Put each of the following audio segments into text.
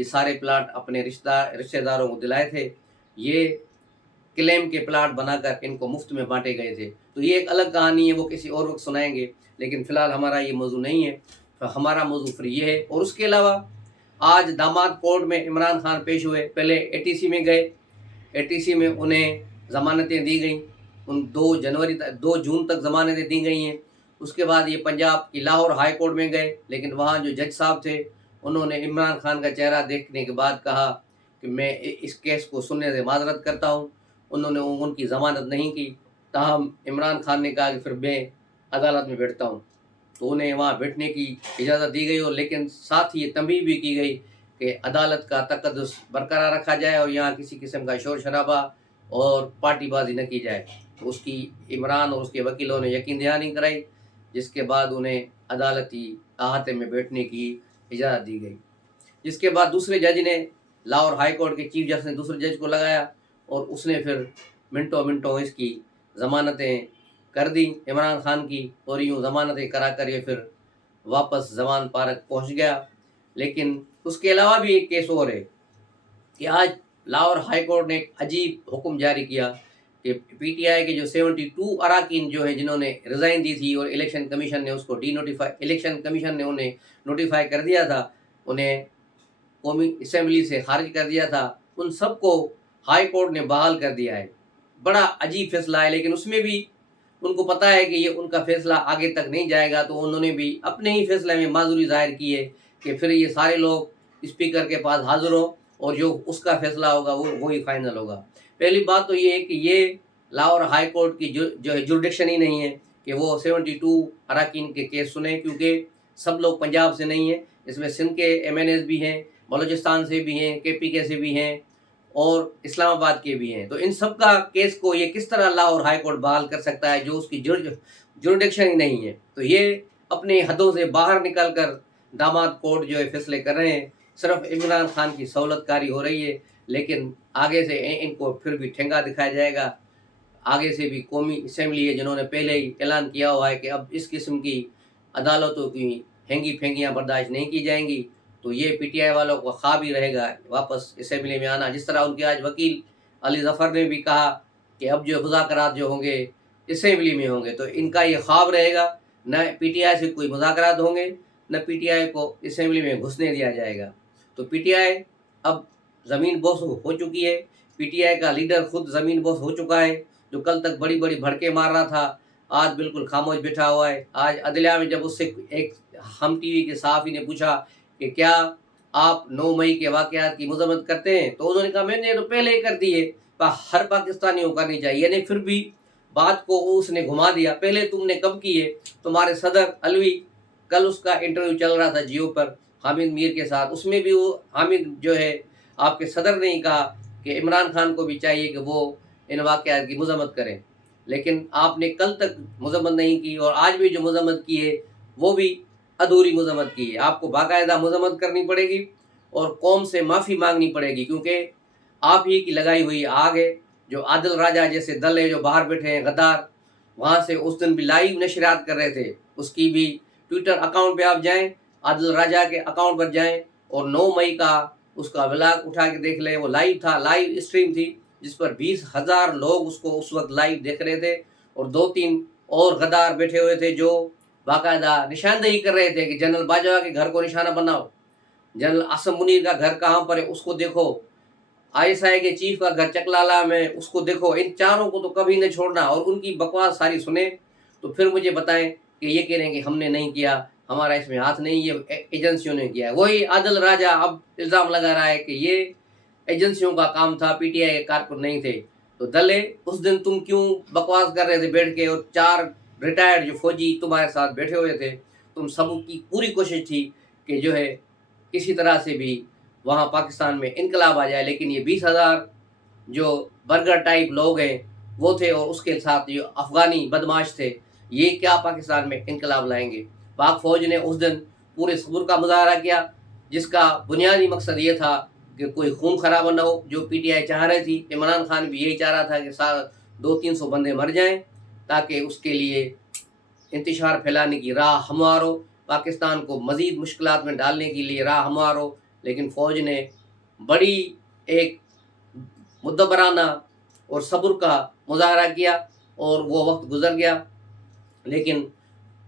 یہ سارے پلاٹ اپنے رشتہ داروں کو دلائے تھے، یہ کلیم کے پلاٹ بنا کر ان کو مفت میں بانٹے گئے تھے۔ تو یہ ایک الگ کہانی ہے، وہ کسی اور وقت سنائیں گے، لیکن فی الحال ہمارا یہ موضوع نہیں ہے، ہمارا موضوع پھر یہ ہے۔ اور اس کے علاوہ آج داماد کورٹ میں عمران خان پیش ہوئے، پہلے ATC میں گئے، ATC میں انہیں ضمانتیں دی گئیں، ان 2 جون تک ضمانتیں دی گئی ہیں۔ اس کے بعد یہ پنجاب کی لاہور ہائی کورٹ میں گئے، لیکن وہاں جو جج صاحب تھے انہوں نے عمران خان کا چہرہ دیکھنے کے بعد کہا کہ میں اس کیس کو سننے سے معذرت کرتا ہوں، انہوں نے ان کی ضمانت نہیں کی۔ تاہم عمران خان نے کہا کہ پھر میں عدالت میں بیٹھتا ہوں، تو انہیں وہاں بیٹھنے کی اجازت دی گئی، اور لیکن ساتھ ہی یہ تنبیہ بھی کی گئی کہ عدالت کا تقدس برقرار رکھا جائے اور یہاں کسی قسم کا شور شرابہ اور پارٹی بازی نہ کی جائے۔ تو اس کی عمران اور اس کے وکیلوں نے یقین دہانی کرائی، جس کے بعد انہیں عدالتی احاطے میں بیٹھنے کی اجازت دی گئی۔ جس کے بعد دوسرے جج نے، لاہور ہائی کورٹ کے چیف جسٹس نے دوسرے جج کو لگایا، اور اس نے پھر منٹوں اس کی ضمانتیں کر دی عمران خان کی، اور یوں ضمانتیں کرا کر یہ پھر واپس زمان پارک پہنچ گیا۔ لیکن اس کے علاوہ بھی ایک کیس اور ہے کہ آج لاہور ہائی کورٹ نے ایک عجیب حکم جاری کیا کہ PTI کے جو 72 اراکین جو ہیں جنہوں نے ریزائن دی تھی، اور الیکشن کمیشن نے اس کو الیکشن کمیشن نے انہیں نوٹیفائی کر دیا تھا، انہیں قومی اسمبلی سے خارج کر دیا تھا، ان سب کو ہائی کورٹ نے بحال کر دیا ہے۔ بڑا عجیب فیصلہ ہے، لیکن اس میں بھی ان کو پتہ ہے کہ یہ ان کا فیصلہ آگے تک نہیں جائے گا، تو انہوں نے بھی اپنے ہی فیصلے میں معذوری ظاہر کی ہے کہ پھر یہ سارے لوگ اسپیکر کے پاس حاضر ہوں، اور جو اس کا فیصلہ ہوگا وہی فائنل ہوگا۔ پہلی بات تو یہ ہے کہ یہ لاہور ہائی کورٹ کی جو ہے جوریڈکشن ہی نہیں ہے کہ وہ 72 اراکین کے کیس سنیں، کیونکہ سب لوگ پنجاب سے نہیں ہیں، اس میں سندھ کے MNAs بھی ہیں، بلوچستان سے بھی ہیں، KPK سے بھی ہیں، اور اسلام آباد کے بھی ہیں۔ تو ان سب کا کیس کو یہ کس طرح لاہور ہائی کورٹ بحال کر سکتا ہے جو اس کی جوریڈکشن ہی نہیں ہے؟ تو یہ اپنے حدوں سے باہر نکل کر داماد کورٹ جو ہے فیصلے کر رہے ہیں، صرف عمران خان کی سہولت کاری ہو رہی ہے، لیکن آگے سے ان کو پھر بھی ٹھنگا دکھایا جائے گا۔ آگے سے بھی قومی اسمبلی ہے جنہوں نے پہلے ہی اعلان کیا ہوا ہے کہ اب اس قسم کی عدالتوں کی ہینگی پھینگیاں برداشت نہیں کی جائیں گی، تو یہ PTI والوں کو خواب ہی رہے گا واپس اسمبلی میں آنا۔ جس طرح ان کے آج وکیل علی ظفر نے بھی کہا کہ اب جو مذاکرات جو ہوں گے اسمبلی میں ہوں گے، تو ان کا یہ خواب رہے گا، نہ PTI سے کوئی مذاکرات ہوں گے، نہ PTI کو اسمبلی میں گھسنے دیا جائے گا۔ تو PTI اب زمین بوس ہو چکی ہے، PTI کا لیڈر خود زمین بوس ہو چکا ہے، جو کل تک بڑی بڑی بھڑکے مار رہا تھا آج بالکل خاموش بیٹھا ہوا ہے۔ آج عدلیہ میں جب اس سے ایک ہم TV کے صحافی نے پوچھا کہ کیا آپ 9 مئی کے واقعات کی مذمت کرتے ہیں، تو انہوں نے کہا میں نے تو پہلے ہی کر دی ہے، ہر پاکستانی کو کرنی چاہیے، یعنی پھر بھی بات کو اس نے گھما دیا۔ پہلے تم نے کب کی ہے؟ تمہارے صدر علوی، کل اس کا انٹرویو چل رہا تھا جیو پر حامد میر کے ساتھ، اس میں بھی وہ حامد جو ہے آپ کے صدر نے ہی کہا کہ عمران خان کو بھی چاہیے کہ وہ ان واقعات کی مذمت کریں، لیکن آپ نے کل تک مذمت نہیں کی، اور آج بھی جو مذمت کی ہے وہ بھی ادھوری مذمت کی ہے۔ آپ کو باقاعدہ مذمت کرنی پڑے گی اور قوم سے معافی مانگنی پڑے گی، کیونکہ آپ ہی کی لگائی ہوئی آگ ہے۔ جو عادل راجہ جیسے دل ہے جو باہر بیٹھے ہیں غدار، وہاں سے اس دن بھی لائیو نشریات کر رہے تھے، اس کی بھی ٹویٹر اکاؤنٹ پہ آپ جائیں، عادل راجہ کے اکاؤنٹ پر جائیں، اور 9 مئی کا اس کا ولاگ اٹھا کے دیکھ لیں، وہ لائیو تھا، لائیو اسٹریم تھی، جس پر 20,000 لوگ اس کو اس وقت لائیو دیکھ رہے تھے، اور 2-3 اور غدار بیٹھے ہوئے تھے جو باقاعدہ نشاندہی کر رہے تھے کہ جنرل باجوہ کے گھر کو نشانہ بناؤ، جنرل عاصم منیر کا گھر کہاں پر ہے اس کو دیکھو، ISI کے چیف کا گھر چکلالہ میں اس کو دیکھو، ان چاروں کو تو کبھی نہ چھوڑنا، اور ان کی بکواس ساری سنیں تو پھر مجھے بتائیں کہ یہ کہہ رہے ہیں کہ ہم نے نہیں کیا، ہمارا اس میں ہاتھ نہیں، یہ ایجنسیوں نے کیا ہے۔ وہی عادل راجہ اب الزام لگا رہا ہے کہ یہ ایجنسیوں کا کام تھا، PTI کے کارکن نہیں تھے۔ تو دلے اس دن تم کیوں بکواس کر رہے تھے بیٹھ کے، اور 4 ریٹائرڈ جو فوجی تمہارے ساتھ بیٹھے ہوئے تھے، تم سب کی پوری کوشش تھی کہ جو ہے کسی طرح سے بھی وہاں پاکستان میں انقلاب آ جائے، لیکن یہ 20,000 جو برگر ٹائپ لوگ ہیں وہ تھے، اور اس کے ساتھ جو افغانی بدماش تھے، یہ کیا پاکستان میں انقلاب لائیں گے؟ پاک فوج نے اس دن پورے صبر کا مظاہرہ کیا، جس کا بنیادی مقصد یہ تھا کہ کوئی خون خرابہ نہ ہو، جو PTI چاہ رہی تھی۔ عمران خان بھی یہی چاہ رہا تھا کہ 200-300 بندے مر جائیں، تاکہ اس کے لیے انتشار پھیلانے کی راہ ہموار ہو، پاکستان کو مزید مشکلات میں ڈالنے کے لیے راہ ہموار ہو، لیکن فوج نے بڑی ایک مدبرانہ اور صبر کا مظاہرہ کیا اور وہ وقت گزر گیا، لیکن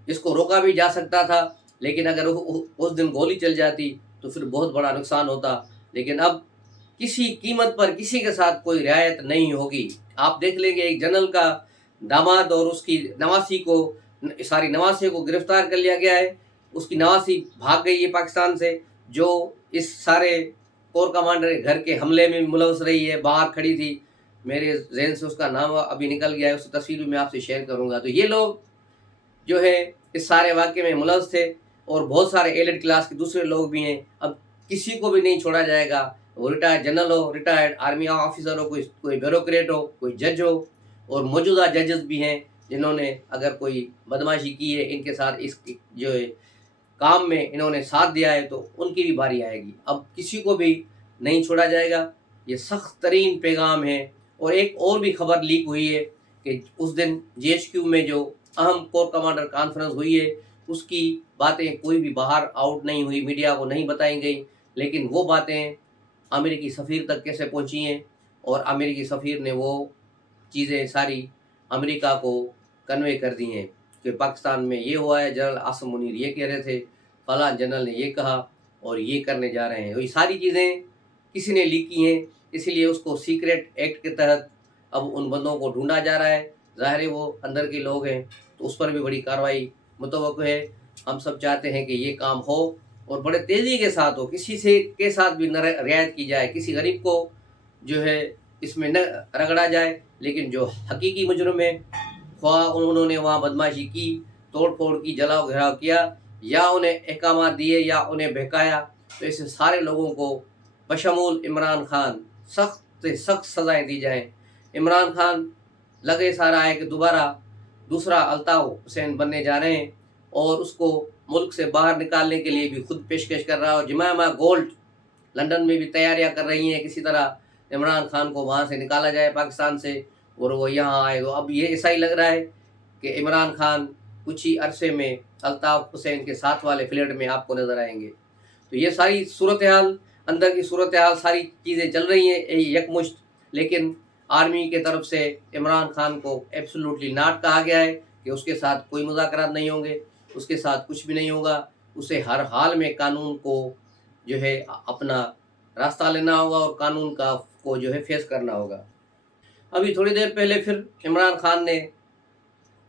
اس کو روکا بھی جا سکتا تھا، لیکن اگر اس دن گولی چل جاتی تو پھر بہت بڑا نقصان ہوتا۔ لیکن اب کسی قیمت پر کسی کے ساتھ کوئی رعایت نہیں ہوگی۔ آپ دیکھ لیں گے ایک جنرل کا داماد اور اس کی نواسی کو گرفتار کر لیا گیا ہے، اس کی نواسی بھاگ گئی ہے پاکستان سے، جو اس سارے کور کمانڈر کے گھر کے حملے میں ملوث رہی ہے، باہر کھڑی تھی، میرے ذہن سے اس کا نام ابھی نکل گیا ہے، اس کی تصویر بھی میں آپ سے شیئر کروں گا۔ تو یہ لوگ جو ہے اس سارے واقعے میں ملوث تھے، اور بہت سارے ایلٹ کلاس کے دوسرے لوگ بھی ہیں۔ اب کسی کو بھی نہیں چھوڑا جائے گا، وہ ریٹائرڈ جنرل ہو، ریٹائرڈ آرمی آفیسر ہو، کوئی بیوروکریٹ ہو، کوئی جج ہو، اور موجودہ ججز بھی ہیں جنہوں نے اگر کوئی بدماشی کی ہے ان کے ساتھ، اس جو ہے کام میں انہوں نے ساتھ دیا ہے، تو ان کی بھی باری آئے گی۔ اب کسی کو بھی نہیں چھوڑا جائے گا، یہ سخت ترین پیغام ہے۔ اور ایک اور بھی خبر لیک ہوئی ہے کہ اس دن GHQ میں جو اہم کور کمانڈر کانفرنس ہوئی ہے، اس کی باتیں کوئی بھی باہر آؤٹ نہیں ہوئی، میڈیا کو نہیں بتائی گئی، لیکن وہ باتیں امریکی سفیر تک کیسے پہنچی ہیں، اور امریکی سفیر نے وہ چیزیں ساری امریکہ کو کنوے کر دی ہیں کہ پاکستان میں یہ ہوا ہے، جنرل عاصم منیر یہ کہہ رہے تھے، فلاں جنرل نے یہ کہا اور یہ کرنے جا رہے ہیں۔ یہ ساری چیزیں کسی نے لیک کی ہیں، اسی لیے اس کو سیکریٹ ایکٹ کے تحت اب ان بندوں کو ڈھونڈا جا رہا ہے۔ ظاہر ہے وہ اندر کے لوگ ہیں، تو اس پر بھی بڑی کارروائی متوقع ہے۔ ہم سب چاہتے ہیں کہ یہ کام ہو اور بڑے تیزی کے ساتھ ہو، کسی کے ساتھ بھی نہ رعایت کی جائے، کسی غریب کو جو ہے اس میں نہ رگڑا جائے، لیکن جو حقیقی مجرم ہیں، خواہ انہوں نے وہاں بدماشی کی، توڑ پھوڑ کی، جلاؤ گھراؤ کیا، یا انہیں احکامات دیے یا انہیں بہکایا، تو ایسے سارے لوگوں کو بشمول عمران خان سخت سے سخت سزائیں دی جائیں۔ عمران خان لگے سارا ہے کہ دوبارہ دوسرا الطاف حسین بننے جا رہے ہیں، اور اس کو ملک سے باہر نکالنے کے لیے بھی خود پیشکش کر رہا ہے، اور جمائما گولڈ لندن میں بھی تیاریاں کر رہی ہیں، کسی طرح عمران خان کو وہاں سے نکالا جائے پاکستان سے اور وہ یہاں آئے۔ تو اب یہ ایسا ہی لگ رہا ہے کہ عمران خان کچھ ہی عرصے میں الطاف حسین کے ساتھ والے فلیٹ میں آپ کو نظر آئیں گے۔ تو یہ ساری صورتحال، اندر کی صورتحال، ساری چیزیں چل رہی ہیں یکمشت، لیکن آرمی کے طرف سے عمران خان کو ایبسولوٹلی ناٹ کہا گیا ہے کہ اس کے ساتھ کوئی مذاکرات نہیں ہوں گے، اس کے ساتھ کچھ بھی نہیں ہوگا، اسے ہر حال میں قانون کو جو ہے اپنا راستہ لینا ہوگا اور قانون کو جو ہے فیس کرنا ہوگا۔ ابھی تھوڑی دیر پہلے پھر عمران خان نے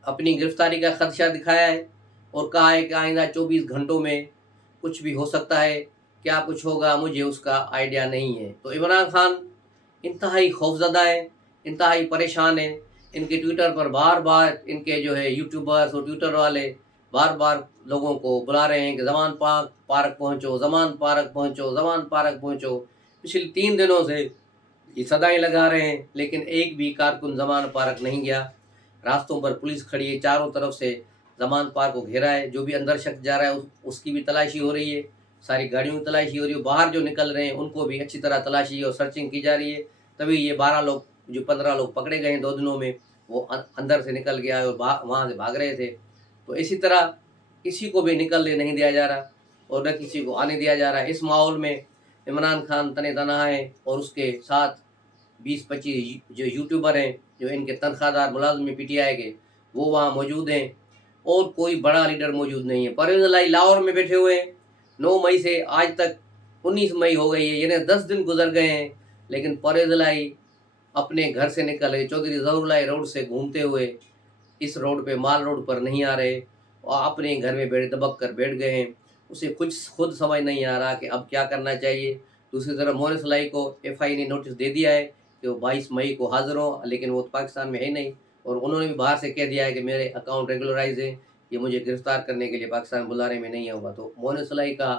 اپنی گرفتاری کا خدشہ دکھایا ہے اور کہا ہے کہ آئندہ 24 گھنٹوں میں کچھ بھی ہو سکتا ہے، کیا کچھ ہوگا مجھے اس کا آئیڈیا نہیں ہے۔ تو عمران خان انتہائی خوفزدہ ہے، انتہائی پریشان ہے۔ ان کے ٹویٹر پر بار بار ان کے جو ہے یوٹیوبرز اور ٹویٹر والے بار بار لوگوں کو بلا رہے ہیں کہ زمان پارک پہنچو، زمان پارک پہنچو، زمان پارک پہنچو۔ پچھلے 3 دنوں سے یہ صدائیں لگا رہے ہیں، لیکن ایک بھی کارکن زمان پارک نہیں گیا۔ راستوں پر پولیس کھڑی ہے، چاروں طرف سے زمان پارک کو گھیرا ہے، جو بھی اندر شخص جا رہا ہے اس کی بھی تلاشی ہو رہی ہے، ساری گاڑیوں کی تلاشی ہو رہی ہے، باہر جو نکل رہے ہیں ان کو بھی اچھی طرح تلاشی اور سرچنگ کی جا رہی ہے۔ تبھی یہ 12 لوگ جو 15 لوگ پکڑے گئے ہیں 2 دنوں میں، وہ اندر سے نکل گیا ہے اور وہاں سے بھاگ رہے تھے۔ تو اسی طرح کسی کو بھی نکلنے نہیں دیا جا رہا اور نہ کسی کو آنے دیا جا رہا ہے۔ اس ماحول میں عمران خان تن تنہا ہے، اور اس کے ساتھ 20-25 جو یوٹیوبر ہیں، جو ان کے تنخواہ دار ملازم PTI کے، وہ وہاں موجود ہیں، اور کوئی بڑا لیڈر موجود نہیں ہے۔ پرویز الہی لاہور میں بیٹھے ہوئے ہیں، 9 مئی سے آج تک 19 مئی ہو گئی ہے، یعنی 10 دن گزر گئے ہیں، لیکن پرویز الہی اپنے گھر سے نکلے چودھری ظہور اللہ روڈ سے گھومتے ہوئے اس روڈ پہ، مال روڈ پر نہیں آ رہے، اور اپنے گھر میں دبک کر بیٹھ گئے ہیں۔ اسے کچھ خود سمجھ نہیں آ رہا کہ اب کیا کرنا چاہیے۔ دوسری طرف مونس الہی کو FI نے نوٹس دے دیا ہے کہ وہ 22 مئی کو حاضر ہوں، لیکن وہ پاکستان میں ہے نہیں، اور انہوں نے بھی باہر سے کہہ دیا ہے کہ میرے اکاؤنٹ ریگولرائز ہے، یہ مجھے گرفتار کرنے کے لیے پاکستان بلانے میں نہیں ہوگا۔ تو مونس الہی کا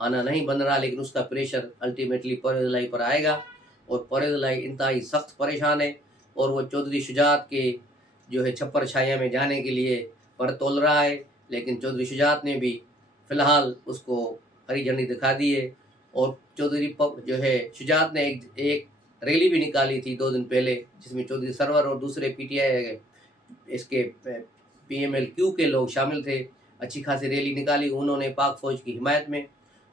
آنا نہیں بن رہا، لیکن اس کا پریشر الٹیمیٹلی پرویز الہی پر آئے گا، اور پرویز الہی انتہائی سخت پریشان ہے، اور وہ چودھری شجاعت کے جو ہے چھپر چھایا میں جانے کے لیے پر تول رہا ہے، لیکن چودھری شجاعت نے بھی فی الحال اس کو ہری جھنڈی دکھا دی ہے۔ اور چودھری جو ہے شجاعت نے ایک ریلی بھی نکالی تھی 2 دن پہلے، جس میں چودھری سرور اور دوسرے PTI اس کے PMLQ کے لوگ شامل تھے، اچھی خاصی ریلی نکالی انہوں نے پاک فوج کی حمایت میں،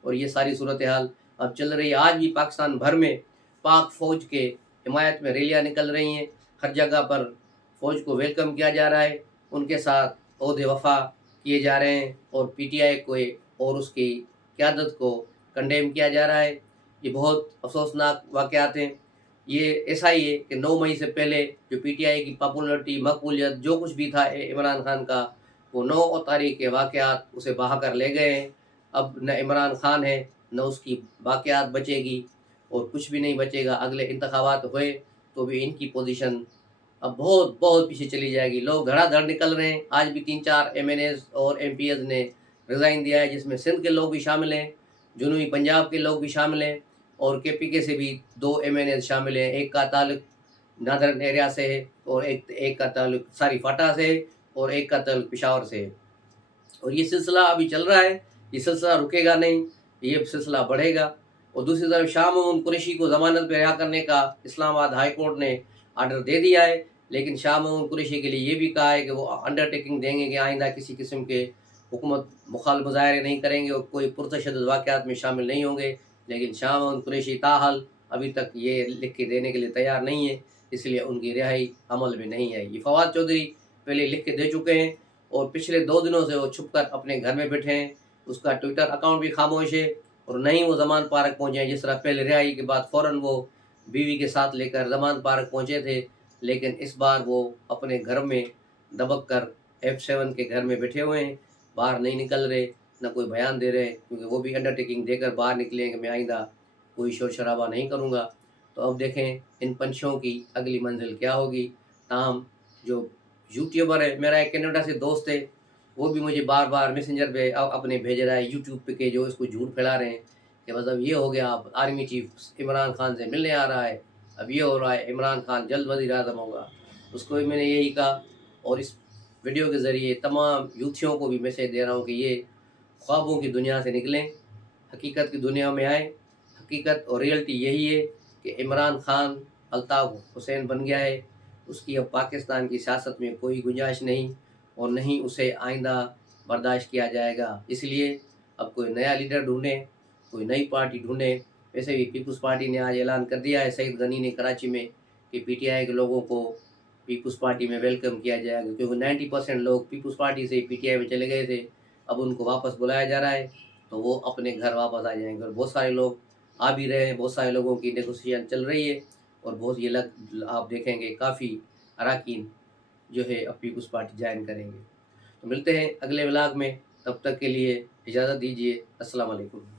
اور یہ ساری صورتحال اب چل رہی ہے. آج بھی پاکستان بھر میں پاک فوج کے حمایت میں ریلیاں نکل رہی ہیں. ہر جگہ پر فوج کو ویلکم کیا جا رہا ہے، ان کے ساتھ عہد وفا کیے جا رہے ہیں، اور پی ٹی آئی کو اور اس کی قیادت کو کنڈیم کیا جا رہا ہے. یہ بہت افسوسناک واقعات ہیں. یہ ایسا ہی ہے کہ 9 مئی سے پہلے جو پی ٹی آئی کی پاپولرٹی، مقبولیت، جو کچھ بھی تھا عمران خان کا، وہ 9 تاریخ کے واقعات اسے بہا کر لے گئے ہیں. اب نہ عمران خان ہے، نہ اس کی باقیات بچے گی، اور کچھ بھی نہیں بچے گا. اگلے انتخابات ہوئے تو بھی ان کی پوزیشن اب بہت بہت پیچھے چلی جائے گی. لوگ دھڑا دھڑ نکل رہے ہیں. آج بھی 3-4 ایم این ایز اور ایم پی ایز نے ریزائن دیا ہے، جس میں سندھ کے لوگ بھی شامل ہیں، جنوبی پنجاب کے لوگ بھی شامل ہیں، اور کے پی کے سے بھی 2 ایم این ایز شامل ہیں. ایک کا تعلق نادرن ایریا سے ہے، اور ایک کا تعلق فاٹا سے ہے، اور ایک کا تعلق پشاور سے ہے. اور یہ سلسلہ ابھی چل رہا ہے، یہ سلسلہ رکے گا نہیں، یہ سلسلہ بڑھے گا. اور دوسری طرف شاہ محمود قریشی کو ضمانت پہ رہا کرنے کا اسلام آباد ہائی کورٹ نے آرڈر دے دیا ہے، لیکن شاہ محمود قریشی کے لیے یہ بھی کہا ہے کہ وہ انڈر ٹیکنگ دیں گے کہ آئندہ کسی قسم کے حکومت مخالف مظاہرے نہیں کریں گے اور کوئی پرتشدد واقعات میں شامل نہیں ہوں گے. لیکن شاہ محمود قریشی تاحال ابھی تک یہ لکھ کے دینے کے لیے تیار نہیں ہے، اس لیے ان کی رہائی عمل میں نہیں ہے. یہ فواد چودھری پہلے لکھ کے دے چکے ہیں، اور پچھلے 2 دنوں سے وہ چھپ کر اپنے گھر میں بیٹھے ہیں. اس کا ٹویٹر اکاؤنٹ بھی خاموش ہے، اور نہ ہی وہ ضمان پارک پہنچے ہیں. جس طرح پہلے رہائی کے بعد فوراً وہ بیوی کے ساتھ لے کر ضمان پارک پہنچے تھے، لیکن اس بار وہ اپنے گھر میں دبک کر F7 کے گھر میں بیٹھے ہوئے ہیں، باہر نہیں نکل رہے، نہ کوئی بیان دے رہے، کیونکہ وہ بھی انڈر ٹیکنگ دے کر باہر نکلے ہیں کہ میں آئندہ کوئی شور شرابہ نہیں کروں گا. تو اب دیکھیں ان پنچوں کی اگلی منزل کیا ہوگی. تاہم جو یوٹیوبر ہے، میرا ایک کینیڈا سے دوست ہے، وہ بھی مجھے بار بار میسنجر پہ اپنے بھیج رہا ہے یوٹیوب پہ کہ جو اس کو جھوٹ پھیلا رہے ہیں کہ مطلب یہ ہو گیا، اب آرمی چیف عمران خان سے ملنے آ رہا ہے، اب یہ ہو رہا ہے، عمران خان جلد وزیر اعظم ہوگا. اس کو بھی میں نے یہی کہا، اور اس ویڈیو کے ذریعے تمام یوتھیوں کو بھی میسیج دے رہا ہوں کہ یہ خوابوں کی دنیا سے نکلیں، حقیقت کی دنیا میں آئیں. حقیقت اور ریئلٹی یہی ہے کہ عمران خان الطاف حسین بن گیا ہے. اس کی اب پاکستان کی سیاست میں کوئی گنجائش نہیں، اور نہیں اسے آئندہ برداشت کیا جائے گا. اس لیے اب کوئی نیا لیڈر ڈھونڈیں، کوئی نئی پارٹی ڈھونڈیں. ویسے بھی پیپلز پارٹی نے آج اعلان کر دیا ہے، سعید غنی نے کراچی میں، کہ پی ٹی آئی کے لوگوں کو پیپلز پارٹی میں ویلکم کیا جائے گا، کیونکہ 90% لوگ پیپلز پارٹی سے پی ٹی آئی میں چلے گئے تھے. اب ان کو واپس بلایا جا رہا ہے، تو وہ اپنے گھر واپس آ جائیں گے. اور بہت سارے لوگ آ بھی رہے ہیں، بہت سارے لوگوں کی نیگوسیشن چل رہی ہے، اور بہت آپ دیکھیں گے کافی اراکین جو ہے اب پیپلز پارٹی جوائن کریں گے. تو ملتے ہیں اگلے ولاگ میں، تب تک کے لیے اجازت دیجیے. السلام علیکم.